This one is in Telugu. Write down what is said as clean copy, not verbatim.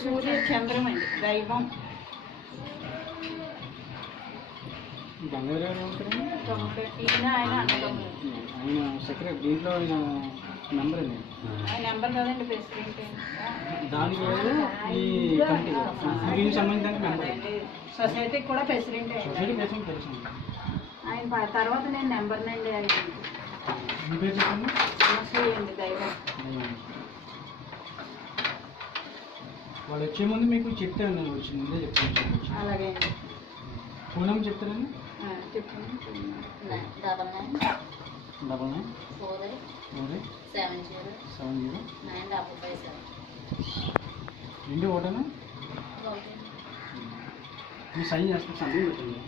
సూర్య చంద్రం అండి దైవం. ఈయన ఆయన అన్నదమ్ములు. ఆయన సెక్రటరీ దీంట్లో ఆయన నెంబర్ అండి. ఆయన నెంబర్ కదండి ప్రెసిడెంట్. దానికి ఈ కమిటీ దీనికి సంబంధించిన నెంబర్. సొసైటీకి కూడా ప్రెసిడెంట్. సొసైటీ ప్రెసిడెంట్ తెలుసు. ఆయన తర్వాత నేను నెంబర్ నండి. ఆయన మీ పేరు చెప్పండి. అండి దైవం. వాళ్ళు వచ్చే ముందు మీకు చెప్తాను, నేను వచ్చి ముందే చెప్తాను. అలాగే అండి. ఫోన్ నెంబర్ చెప్తారండి. చెప్పండి. 994870909557 2 ఒకటేనా? మీరు సైన్ చేస్తే సంతకం పెట్టండి.